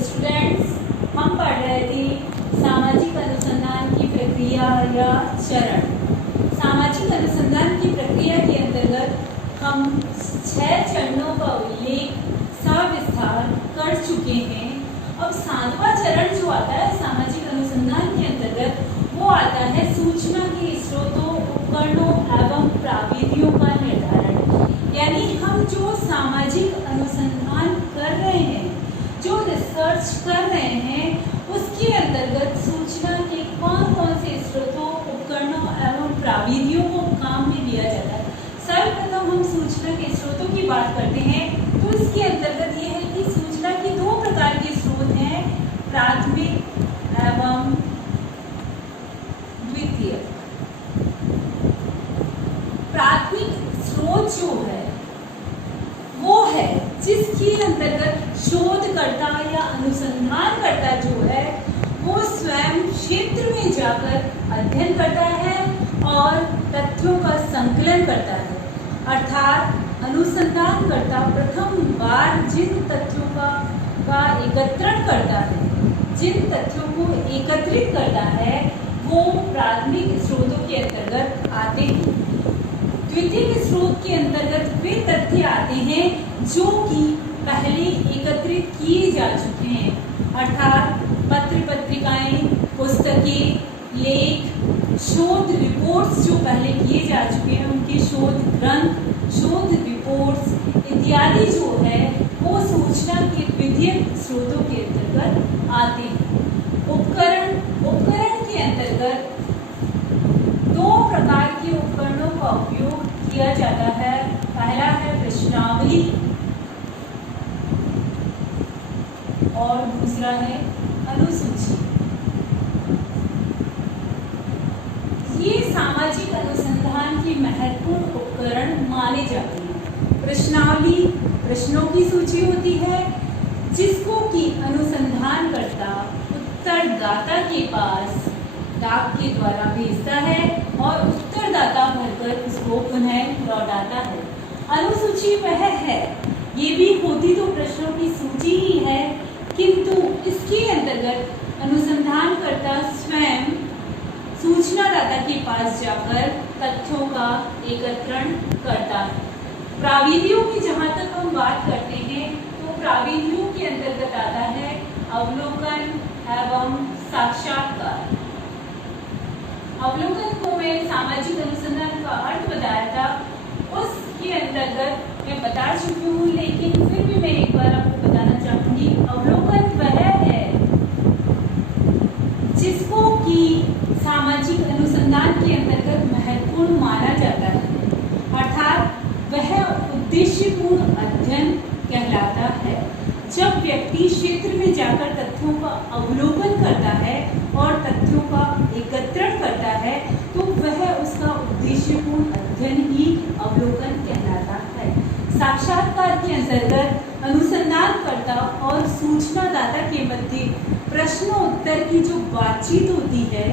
Students, हम पढ़ रहे थे सामाजिक अनुसंधान की प्रक्रिया या चरण। सामाजिक अनुसंधान की प्रक्रिया के अंतर्गत हम 6 चरणों का उल्लेख सविस्तार कर चुके हैं। अब 7वां चरण जो आता है सामाजिक अनुसंधान के अंतर्गत, वो आता है सूचना के स्रोतों, उपकरणों एवं प्राविधियों का निर्धारण। यानी हम जो सामाजिक अनुसंधान कर रहे हैं, जो रिसर्च कर रहे हैं, उसके अंतर्गत सूचना के कौन कौन से स्रोतों, उपकरणों एवं प्राविधियों को काम में लिया जाता है। सर्वप्रथम हम सूचना के स्रोतों की बात करते हैं, तो इसके अंतर्गत ये है कि सूचना के 2 प्रकार के स्रोत हैं, प्राथमिक एवं द्वितीय। प्राथमिक स्रोत जो है वो है जिसके अंतर्गत शोधकर्ता या अनुसंधानकर्ता जो है वो स्वयं क्षेत्र में जाकर अध्ययन करता है और तथ्यों का संकलन करता है। अर्थात अनुसंधानकर्ता प्रथम बार जिन तथ्यों का एकत्रण करता है, जिन तथ्यों को एकत्रित करता है, वो प्राथमिक स्रोतों के अंतर्गत आते हैं। द्वितीय स्रोत के अंतर्गत वे तथ्य आते हैं जो कि पहले एकत्रित किए जा चुके हैं, अर्थात पत्र पत्रिकाएं, पुस्तकें, लेख, शोध रिपोर्ट्स जो पहले किए जा चुके हैं, उनके शोध ग्रंथ, शोध रिपोर्ट्स इत्यादि जो है वो सूचना के द्वितीय स्रोतों के अंतर्गत आते हैं। उपकरण के अंतर्गत 2 प्रकार के उपकरणों का उपयोग किया जाता है। पहला है प्रश्नावली और दूसरा है अनुसूची। ये सामाजिक अनुसंधान के महत्वपूर्ण उपकरण माने जाते हैं। प्रश्नावली प्रश्नों की सूची होती है जिसको कि अनुसंधानकर्ता उत्तरदाता के पास डाक के द्वारा भेजता है और उत्तरदाता भरकर उसको पुनः लौटाता है। अनुसूची वह है, ये भी होती तो प्रश्नों की सूची ही है, किंतु इसके अंतर्गत अनुसंधानकर्ता स्वयं सूचनादाता के पास जाकर तथ्यों का एकत्रण करता है। प्राविधियों की जहाँ तक हम बात करते हैं, तो प्राविधियों के अंतर्गत आता है अवलोकन एवं साक्षात्कार। अवलोकन को मैं सामाजिक अनुसंधान का अर्थ बताया था, उसके अंतर्गत मैं बता चुकी हूँ, लेकिन फिर भी मैं एक बार आपको बताना चाहूंगी। अवलोकन वह है जिसको कि सामाजिक अनुसंधान के अंतर्गत महत्वपूर्ण माना जाता है, अर्थात वह उद्देश्यपूर्ण अध्ययन कहलाता है। जब व्यक्ति क्षेत्र में जाकर तथ्यों का अवलोकन करता है और तथ्यों का एकत्रण करता है, तो वह उसका उद्देश्यपूर्ण अध्ययन ही अवलोकन कहलाता है। साक्षात्कार के अंतर्गत अनुसंधानकर्ता और सूचनादाता के मध्य प्रश्नोत्तर की जो बातचीत होती है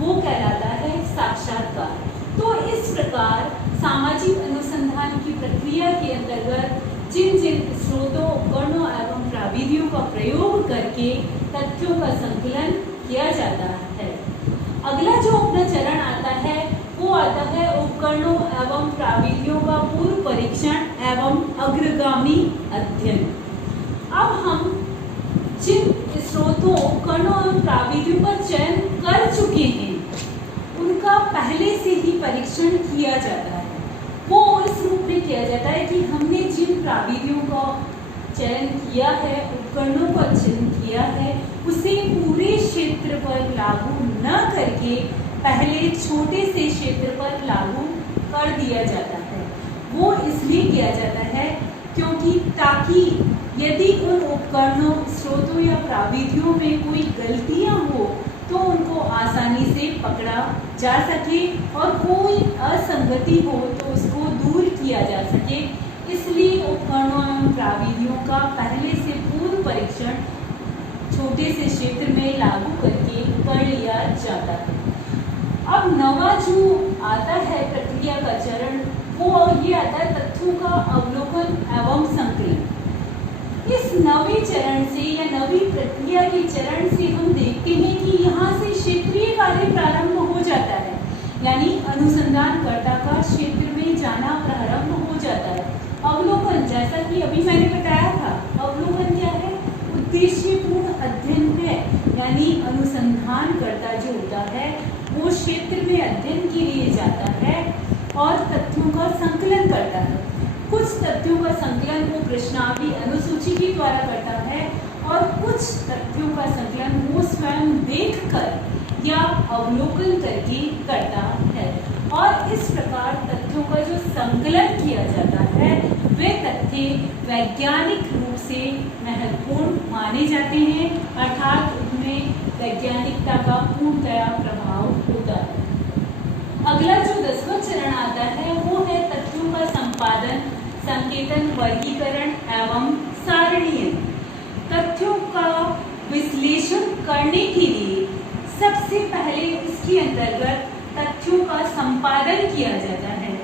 वो कहलाता है साक्षात्कार। तो इस प्रकार सामाजिक अनुसंधान की प्रक्रिया के अंतर्गत जिन जिन स्रोतों, उपकरणों एवं प्राविधियों का प्रयोग करके तथ्यों का संकलन किया जाता है। अगला जो अपना चरण आता है वो आता है उपकरणों एवं प्राविधियों का पूर्व परीक्षण एवं अग्रगामी अध्ययन। अब हम जिन स्रोतों, उपकरणों एवं प्राविधियों का चयन कर चुके हैं, उनका पहले से ही परीक्षण किया जाता है। वो इस रूप में किया जाता है कि हमने जिन प्राविधियों का चयन किया है, उपकरणों का चयन किया है, उसे पूरे क्षेत्र पर लागू न करके पहले छोटे से क्षेत्र पर लागू कर दिया जाता है। वो इसलिए किया जाता है क्योंकि ताकि यदि उन उपकरणों, स्रोतों या प्राविधियों में कोई गलतियां हो तो उनको आसानी से पकड़ा जा सके और कोई असंगति हो तो उसको दूर किया जा सके। इसलिए उपकरणों एवं प्राविधियों का पहले से पूर्व परीक्षण छोटे से क्षेत्र में लागू करके कर लिया जाता है। अब नवा जो आता है प्रक्रिया का चरण, वो ये आता है तथ्यों का अवलोकन एवं संकलन। इस नवे चरण से या नवी प्रक्रिया के चरण से हम देखते हैं कि यहाँ से क्षेत्रीय कार्य प्रारंभ हो जाता है, यानी अनुसंधानकर्ता का क्षेत्र में जाना प्रारंभ हो जाता है। अवलोकन, जैसा कि अभी मैंने बताया था, अवलोकन क्या है? उद्देश्यपूर्ण अध्ययन है, यानी अनुसंधानकर्ता जो होता है वो क्षेत्र में अध्ययन के लिए जाता है और तथ्यों का संकलन करता है। कुछ तथ्यों का संकलन वो प्रश्नावली अनुसूची के द्वारा करता है और कुछ तथ्यों का संकलन वो स्वयं देखकर या अवलोकन करके करता है। और इस प्रकार तथ्यों का जो संकलन किया जाता है वे तथ्य वैज्ञानिक रूप से महत्वपूर्ण माने जाते हैं, अर्थात उनमें वैज्ञानिकता का पूर्णतया प्रभाव होता है। अगला जो 10वां चरण आता है वो है तथ्यों का संपादन, संकेतन, वर्गीकरण एवं सारणीयन। तथ्यों का विश्लेषण करने के लिए सबसे पहले इसके अंतर्गत तथ्यों का संपादन किया जाता है।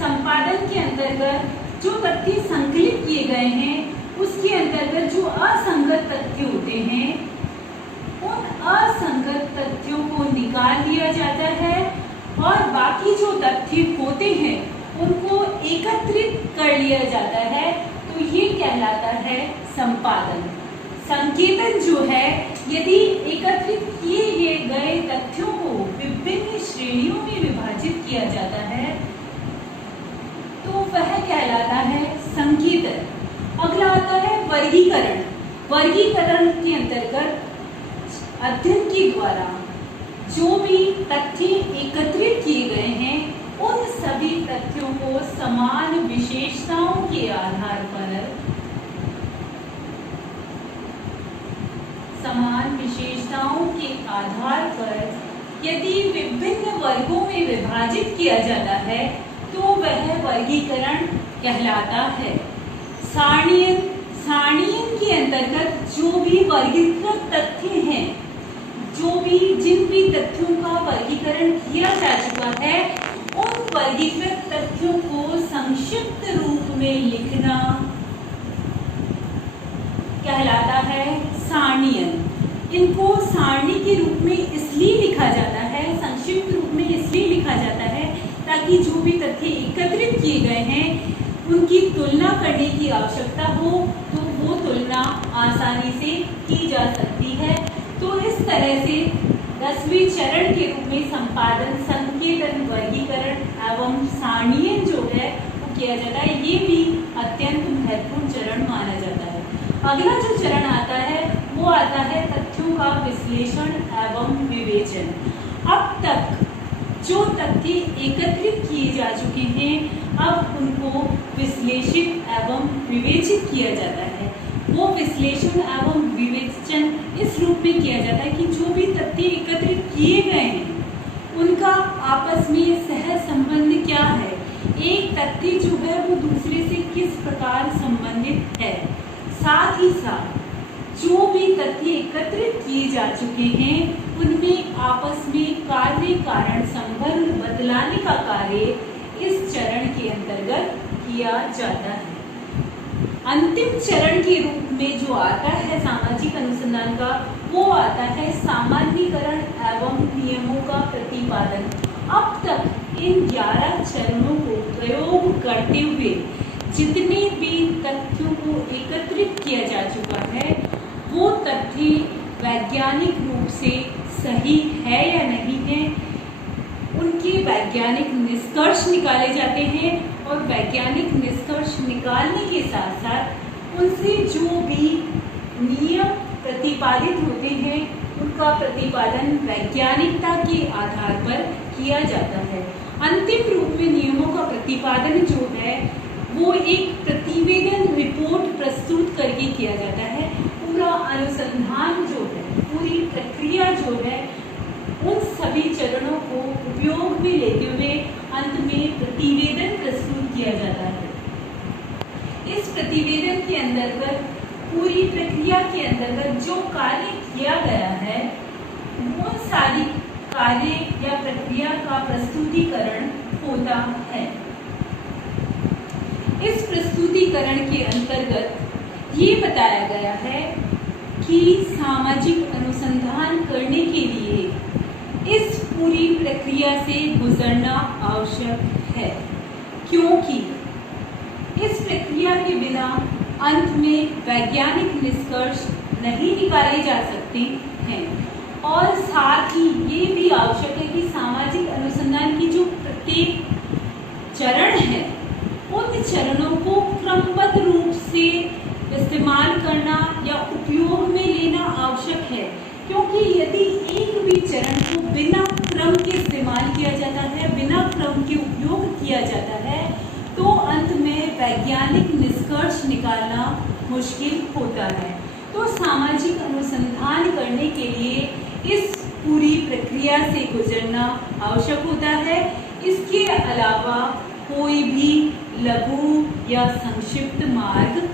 संपादन के अंतर्गत जो तथ्य संकलित किए गए हैं उसके अंतर्गत जो असंगत तथ्य होते हैं उन असंगत तथ्यों को निकाल दिया जाता है और बाकी जो तथ्य होते हैं उनको एकत्रित कर लिया जाता है, तो ये कहलाता है संपादन। संकेतन जो है, यदि एकत्रित किए गए तथ्यों को विभिन्न श्रेणियों में विभाजित किया जाता है तो वह कहलाता है संकेतन। अगला आता है वर्गीकरण। वर्गीकरण के अंतर्गत अध्ययन के द्वारा जो भी तथ्य एकत्रित किए गए हैं उन सभी तथ्यों को समान विशेषताओं के आधार पर यदि विभिन्न वर्गों में विभाजित किया जाता है तो वह वर्गीकरण कहलाता है। सारणीयन के अंतर्गत जो भी वर्गीकृत तथ्य हैं, जिन भी तथ्यों का वर्गीकरण किया जा चुका है उन वर्गीकृत तथ्यों को संक्षिप्त रूप में लिखना कहलाता है सारणीयन। इनको सारणी के रूप में इसलिए लिखा जाता है, संक्षिप्त रूप में इसलिए लिखा जाता है ताकि जो भी तथ्य एकत्रित किए गए हैं उनकी तुलना करने की आवश्यकता हो तो वो तुलना आसानी से की जा सकती है। तो इस तरह से 10वें चरण के रूप में संपादन, संकेतन, वर्गीकरण एवं सारणीयन जो है वो किया जाता है। ये भी अत्यंत महत्वपूर्ण चरण माना जाता है। अगला जो चरण आता है वो आता है तथ्यों का विश्लेषण एवं विवेचन। अब तक जो तथ्य एकत्रित किए जा चुके हैं अब उनको विश्लेषित एवं विवेचित किया जाता है। वो विश्लेषण एवं विवेचन इस रूप में किया जाता है कि जो भी तथ्य एकत्रित किए गए हैं उनका आपस में सह संबंध क्या है, एक तथ्य जो है वो दूसरे से किस प्रकार संबंधित है। साथ ही साथ जो भी तथ्य एकत्रित किए जा चुके हैं उनमें आपस में कार्य कारण संबंध बदलाने का कार्य इस चरण के अंतर्गत किया जाता है। अंतिम चरण के रूप में जो आता है सामाजिक अनुसंधान का वो आता है सामान्यीकरण एवं नियमों का प्रतिपादन। अब तक इन 11 चरणों को प्रयोग करते हुए जितने भी तथ्यों को एकत्रित किया जा चुका है वो तथ्य वैज्ञानिक रूप से सही है या नहीं है, उनके वैज्ञानिक निष्कर्ष निकाले जाते हैं और वैज्ञानिक निष्कर्ष निकालने के साथ साथ उनसे जो भी नियम प्रतिपादित होते हैं उनका प्रतिपादन वैज्ञानिकता के आधार पर किया जाता है। अंतिम रूप में नियमों का प्रतिपादन जो है वो एक प्रतिवेदन रिपोर्ट प्रस्तुत करके किया जाता है। पूरा अनुसंधान जो है, पूरी प्रक्रिया जो है उन सभी चरणों को उपयोग में लेते हुए अंत में प्रतिवेदन प्रस्तुत किया जाता है। इस प्रतिवेदन के अंतर्गत पूरी प्रक्रिया के अंतर्गत जो कार्य किया गया है उन सारी कार्य या प्रक्रिया का प्रस्तुतिकरण होता है। इस प्रस्तुतिकरण के अंतर्गत ये बताया गया है कि सामाजिक अनुसंधान करने के लिए इस पूरी प्रक्रिया से गुजरना आवश्यक है, क्योंकि इस प्रक्रिया के बिना अंत में वैज्ञानिक निष्कर्ष नहीं निकाले जा सकते हैं। और साथ ही ये भी आवश्यक है कि सामाजिक अनुसंधान की जो प्रत्येक चरण है, उन चरणों को क्रमबद्ध रूप से इस्तेमाल करना या उपयोग में लेना आवश्यक है, क्योंकि यदि एक भी चरण को बिना क्रम के इस्तेमाल किया जाता है, बिना क्रम के उपयोग किया जाता है, तो अंत में वैज्ञानिक निष्कर्ष निकालना मुश्किल होता है। तो सामाजिक अनुसंधान करने के लिए इस पूरी प्रक्रिया से गुजरना आवश्यक होता है। इसके अलावा कोई भी लघु या संक्षिप्त मार्ग